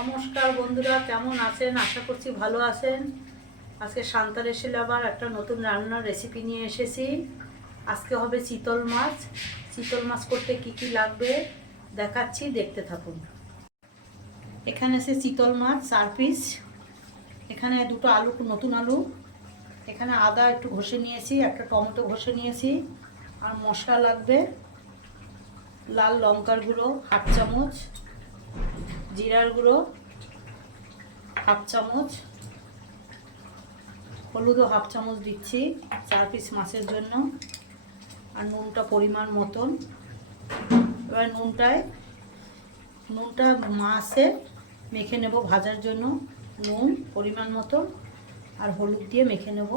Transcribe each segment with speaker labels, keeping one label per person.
Speaker 1: নমস্কার বন্ধুরা, কেমন আছেন? আশা করছি ভালো আছেন। আজকে শান্তার এসেলে আবার, একটা নতুন রান্নার রেসিপি নিয়ে এসেছি। আজকে হবে চিতল মাছ। চিতল মাছ করতে কি কি লাগবে দেখাচ্ছি, দেখতে থাকুন। এখানে আছে চিতল মাছ, চার পিস এখানে দুটো আলু, নতুন আলু। এখানে আদা একটু ঘষে নিয়েছি, একটা টমেটো ঘষে নিয়েছি। আর মশলা লাগবে, লাল লঙ্কার গুঁড়ো, হাফ চামচ। জিরার গুঁড়ো, হাফ চামচ, হলুদও হাফ চামচ দিচ্ছি চার পিস মাছের জন্য, আর নুনটা পরিমাণ মতন। এবার নুনটায়, নুনটা মাছে মেখে নেব ভাজার জন্য নুন পরিমাণ মতো আর হলুদ দিয়ে মেখে নেব।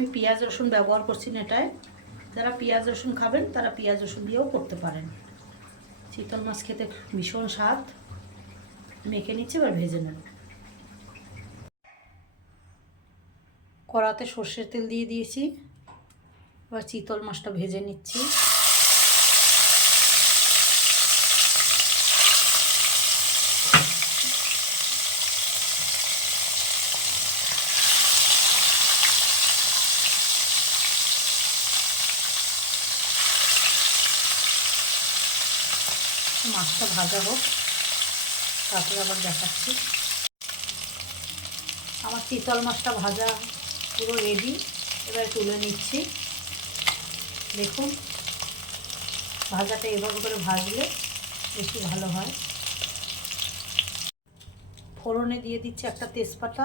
Speaker 1: আমি পেঁয়াজ রসুন ব্যবহার করছি না এটায় যারা পেঁয়াজ রসুন খাবেন, তারা পেঁয়াজ রসুন দিয়েও করতে পারেন। চিতল মাছ খেতে ভীষণ স্বাদ। মেখে নিচ্ছে, এবার ভেজে নেব। কড়াতে সর্ষের তেল দিয়ে দিয়েছি। এবার চিতল মাছটা ভেজে নিচ্ছি। মাছটা ভাজা হোক, তারপরে আবার দেখাচ্ছি। আমার চিতল মাছটা ভাজা পুরো রেডি এবার তুলে নিচ্ছি। দেখুন, ভাজাটা এভাবে করে ভাজলে বেশি ভালো হয়। ফোড়নে দিয়ে দিচ্ছি একটা তেজপাতা,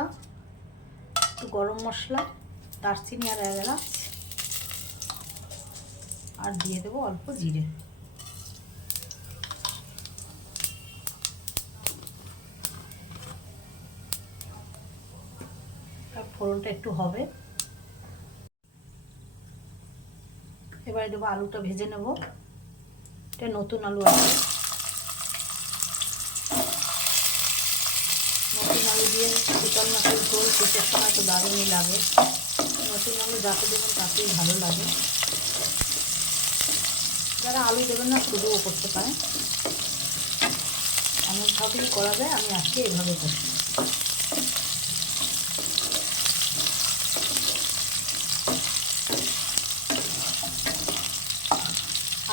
Speaker 1: একটু গরম মশলা, দারচিনি আর এলাচ, আর দিয়ে দেবো অল্প জিরে। ফোড়নটা একটু হবে। এবারে দেবো আলুটা ভেজে নেব। এটা নতুন আলু আছে। নতুন আলু দিয়ে চিকন মাছের ঝোল শীতের সময় তো দারুণই লাগে। নতুন আলু যাতে দেবেন তাতেই ভালো লাগে। যারা আলু দেবেন না, শুধুও করতে পারেন। অনেকভাবেই করা যায়, আমি আজকে এভাবে করছি।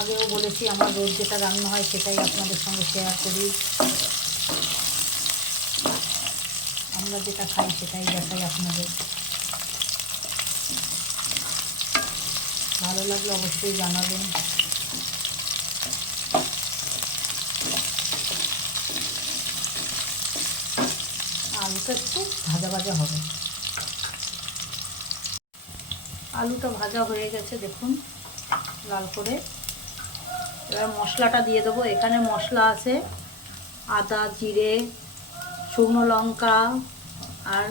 Speaker 1: আগেও বলেছি, আমার রোজ যেটা রান্না হয় সেটাই আপনাদের সঙ্গে শেয়ার করি। আমরা যেটা খাই সেটাই দেখাই আপনাদের। ভালো লাগলে অবশ্যই জানাবেন। আলুটা একটু ভাজা ভাজা হবে। আলুটা ভাজা হয়ে গেছে, দেখুন, লাল করে। এবার মশলাটা দিয়ে দেবো। এখানে মশলা আছে, আদা, জিরে, শুকনো লঙ্কা আর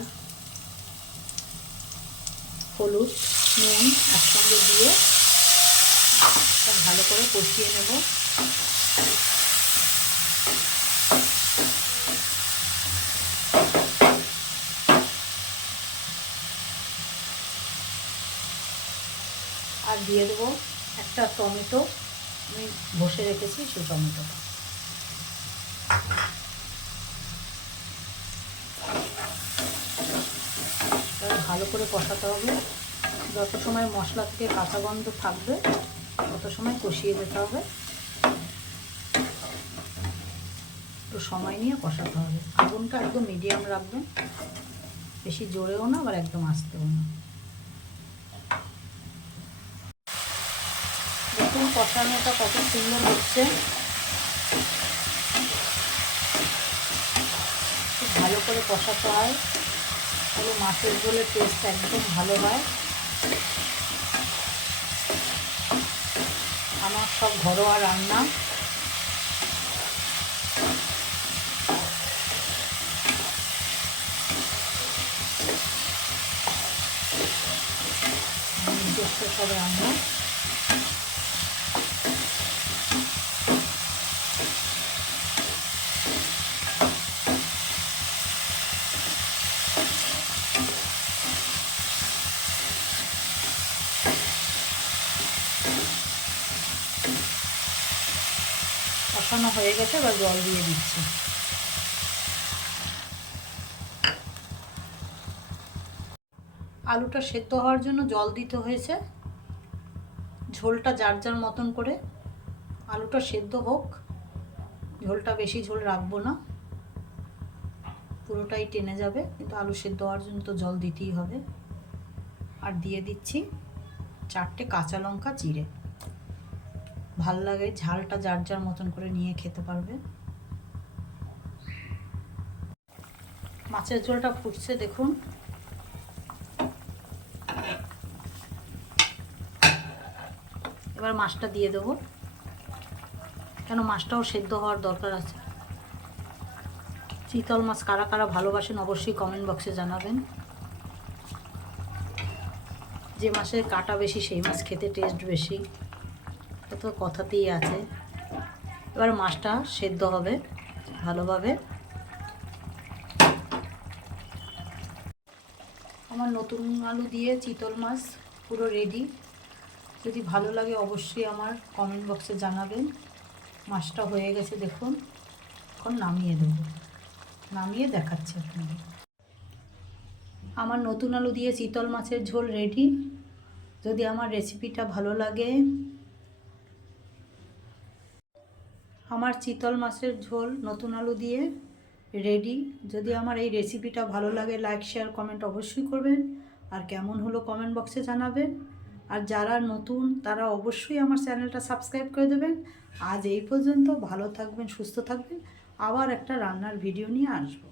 Speaker 1: হলুদ, নুন একসঙ্গে দিয়ে ভালো করে কষিয়ে নেব। আর দিয়ে দেবো একটা টমেটো। আমি বসে রেখেছি সেই টমেটোটা ভালো করে কষাতে হবে। যত সময় মশলা থেকে কাঁচা গন্ধ থাকবে, তত সময় কষিয়ে যেতে হবে। একটু সময় নিয়ে কষাতে হবে। আগুনটা একদম মিডিয়াম রাখবেন। বেশি জোরেও না, আবার একদম আস্তেও না দেখুন কষানোটা কত সুন্দর হচ্ছে। খুব ভালো করে কষাতে হয়। তাহলে মাছের ঝোলের টেস্ট একদম ভালো হয়। আমার সব ঘরোয়া রান্না। সব রান্না। কষানো হয়ে গেছে, এবার জল দিয়ে দিচ্ছি। আলুটা সেদ্ধ হওয়ার জন্য জল দিতে হয়েছে। ঝোলটা যার যার মতন করে আলুটা সেদ্ধ হোক, ঝোলটা বেশি ঝোল রাখব না। পুরোটাই টেনে যাবে, কিন্তু আলু সেদ্ধ হওয়ার জন্য তো জল দিতেই হবে। আর দিয়ে দিচ্ছি চারটে কাঁচা লঙ্কা চিড়ে ভালো লাগে, ঝালটা যার যার মতন করে নিয়ে খেতে পারবে। মাছের ঝোলটা ফুটছে, দেখুন। এবার মাছটা দিয়ে দেবো। কেন মাছটাও সেদ্ধ হওয়ার দরকার আছে। চিতল মাছ কারা কারা ভালোবাসেন অবশ্যই কমেন্ট বক্সে জানাবেন। যে মাছের কাটা বেশি, সেই মাছ খেতে টেস্ট বেশি। তো কথাতেই আছে। এবার মাছটা সেদ্ধ হবে ভালোভাবে। আমার নতুন আলু দিয়ে চিতল মাছ পুরো রেডি যদি ভালো লাগে অবশ্যই আমার কমেন্ট বক্সে জানাবেন। মাছটা হয়ে গেছে দেখুন। এখন নামিয়ে দেব। নামিয়ে দেখাচ্ছি আপনাদের। আমার নতুন আলু দিয়ে চিতল মাছের ঝোল রেডি যদি আমার রেসিপিটা ভালো লাগে আমার চিতল মাছের ঝোল নতুন আলু দিয়ে রেডি যদি আমার এই রেসিপিটা ভালো লাগে লাইক শেয়ার কমেন্ট অবশ্যই করবেন। আর কেমন হলো কমেন্ট বক্সে জানাবেন। আর যারা নতুন, তারা অবশ্যই আমার চ্যানেলটা সাবস্ক্রাইব করে দেবেন। আজ এই পর্যন্ত ভালো থাকবেন, সুস্থ থাকবেন। আবার একটা রান্নার ভিডিও নিয়ে আসব।